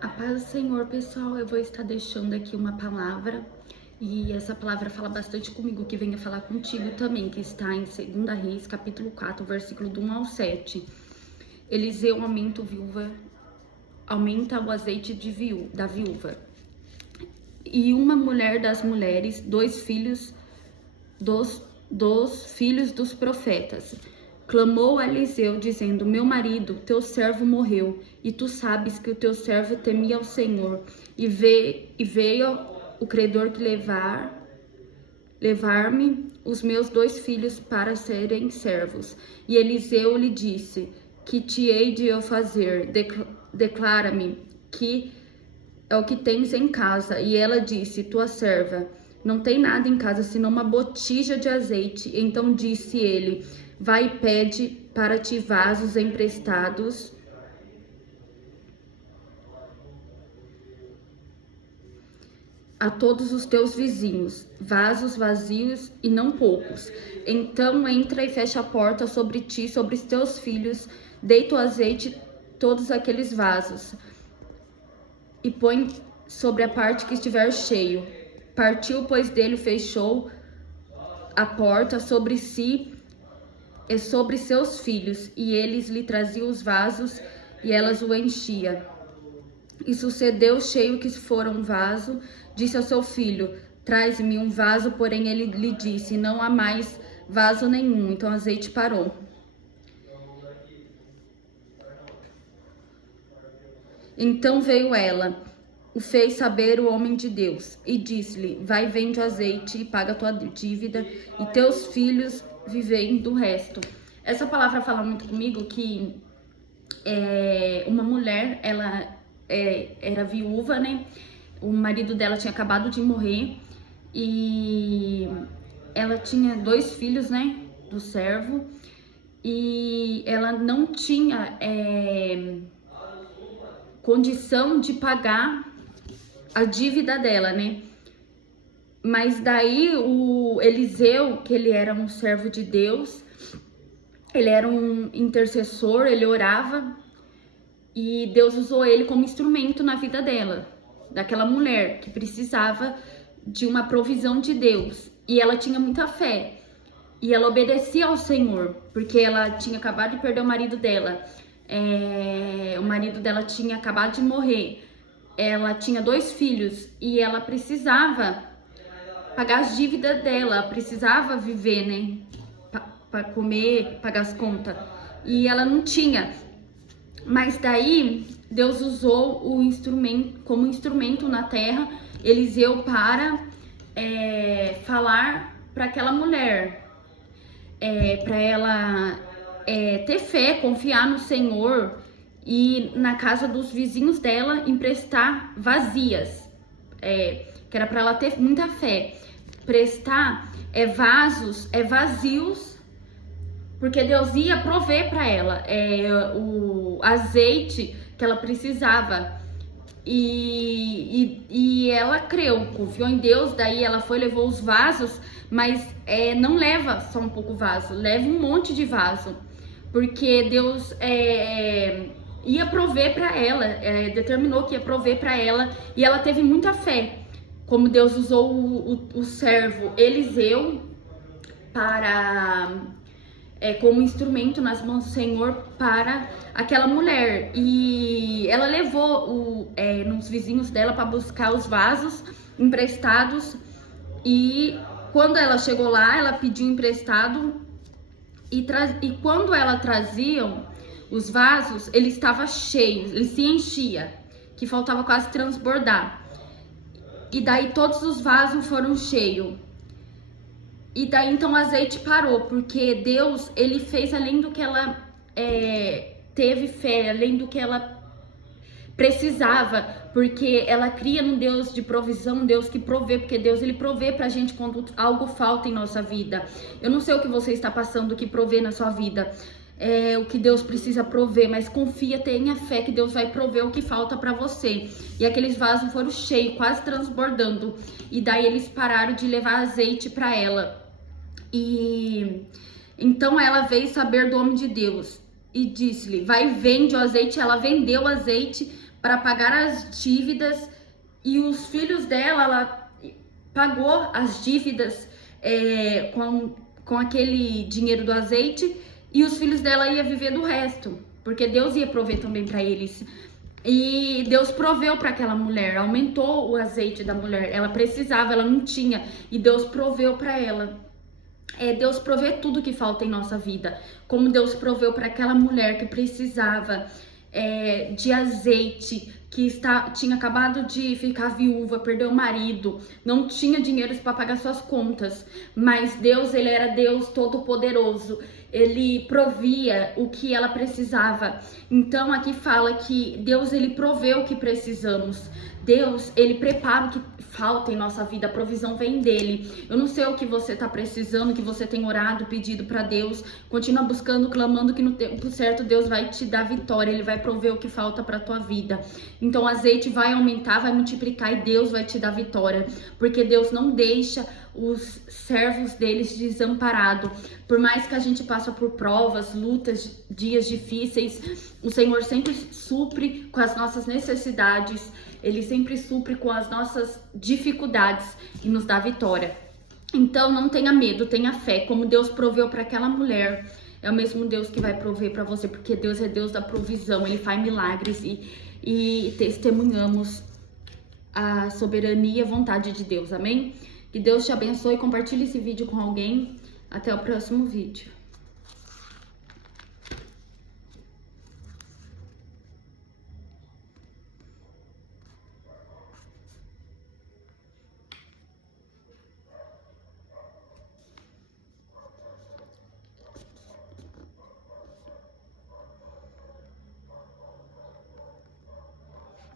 A paz do Senhor, pessoal. Eu vou estar deixando aqui uma palavra e essa palavra fala bastante comigo, que venha falar contigo também, que está em 2 Reis, capítulo 4, versículo do 1 ao 7. Eliseu aumenta o azeite da viúva. E uma mulher das mulheres, dois filhos dos profetas, clamou a Eliseu, dizendo: meu marido, teu servo morreu, e tu sabes que o teu servo temia ao Senhor, e veio o credor que levar-me os meus dois filhos para serem servos. E Eliseu lhe disse: que te hei de eu fazer? Declara-me que é o que tens em casa. E ela disse: tua serva não tem nada em casa senão uma botija de azeite. Então disse ele: vai e pede para ti vasos emprestados a todos os teus vizinhos, vasos vazios e não poucos. Então entra e fecha a porta sobre ti, sobre os teus filhos, deita o azeite todos aqueles vasos e põe sobre a parte que estiver cheio. Partiu, pois, dele, fechou a porta sobre si e sobre seus filhos, e eles lhe traziam os vasos, e elas o enchia. E sucedeu, cheio que fora um vaso, disse ao seu filho: traz-me um vaso. Porém ele lhe disse: não há mais vaso nenhum. Então o azeite parou. Então veio ela, o fez saber o homem de Deus, e disse-lhe: vai, vende o azeite e paga a tua dívida, e teus filhos vivem do resto. Essa palavra fala muito comigo que uma mulher, ela era viúva, né? O marido dela tinha acabado de morrer e ela tinha dois filhos, né? Do servo, e ela não tinha condição de pagar a dívida dela, né? Mas daí o Eliseu, que ele era um servo de Deus, ele era um intercessor, ele orava, e Deus usou ele como instrumento na vida dela, daquela mulher que precisava de uma provisão de Deus. E ela tinha muita fé, e ela obedecia ao Senhor, porque ela tinha acabado de perder o marido dela. O marido dela tinha acabado de morrer. Ela tinha dois filhos e ela precisava pagar as dívidas dela, precisava viver, né? Para comer, pagar as contas. E ela não tinha. Mas daí Deus usou o instrumento como instrumento na terra, Eliseu, para falar para aquela mulher, para ela ter fé, confiar no Senhor, e na casa dos vizinhos dela emprestar vazias, que era para ela ter muita fé, prestar vasos vazios, porque Deus ia prover para ela o azeite que ela precisava. E ela creu, confiou em Deus. Daí ela foi, levou os vasos, mas não leva só um pouco vaso, leva um monte de vaso, porque Deus ia prover para ela, determinou que ia prover para ela, e ela teve muita fé. Como Deus usou o servo Eliseu para como instrumento nas mãos do Senhor para aquela mulher, e ela levou nos vizinhos dela para buscar os vasos emprestados. E quando ela chegou lá, ela pediu emprestado, e quando ela trazia os vasos, ele estava cheio, ele se enchia, que faltava quase transbordar. E daí todos os vasos foram cheios. E daí então o azeite parou, porque Deus, ele fez além do que ela teve fé, além do que ela precisava, porque ela cria num Deus de provisão, um Deus que provê, porque Deus, ele provê pra gente quando algo falta em nossa vida. Eu não sei o que você está passando, o que provê na sua vida, o que Deus precisa prover, mas confia, tenha fé que Deus vai prover o que falta para você. E aqueles vasos foram cheios, quase transbordando, e daí eles pararam de levar azeite para ela. E então ela veio saber do homem de Deus e disse-lhe: vai, vende o azeite. Ela vendeu o azeite para pagar as dívidas, e os filhos dela, ela pagou as dívidas com aquele dinheiro do azeite, e os filhos dela iam viver do resto, porque Deus ia prover também para eles. E Deus proveu para aquela mulher, aumentou o azeite da mulher, ela precisava, ela não tinha, e Deus proveu para ela. Deus provê tudo que falta em nossa vida, como Deus proveu para aquela mulher que precisava de azeite, que tinha acabado de ficar viúva, perdeu o marido, não tinha dinheiro para pagar suas contas, mas Deus, ele era Deus todo-poderoso, ele provia o que ela precisava. Então aqui fala que Deus, ele proveu o que precisamos. Deus, ele prepara o que falta em nossa vida, a provisão vem dele. Eu não sei o que você tá precisando, que você tem orado, pedido para Deus. Continua buscando, clamando, que no tempo certo Deus vai te dar vitória, ele vai prover o que falta para tua vida. Então o azeite vai aumentar, vai multiplicar, e Deus vai te dar vitória, porque Deus não deixa os servos deles desamparados. Por mais que a gente passe por provas, lutas, dias difíceis, o Senhor sempre supre com as nossas necessidades, ele sempre supre com as nossas dificuldades e nos dá vitória. Então não tenha medo, tenha fé, como Deus proveu para aquela mulher, é o mesmo Deus que vai prover para você, porque Deus é Deus da provisão, ele faz milagres, e testemunhamos a soberania e a vontade de Deus, amém? Que Deus te abençoe, compartilhe esse vídeo com alguém. Até o próximo vídeo.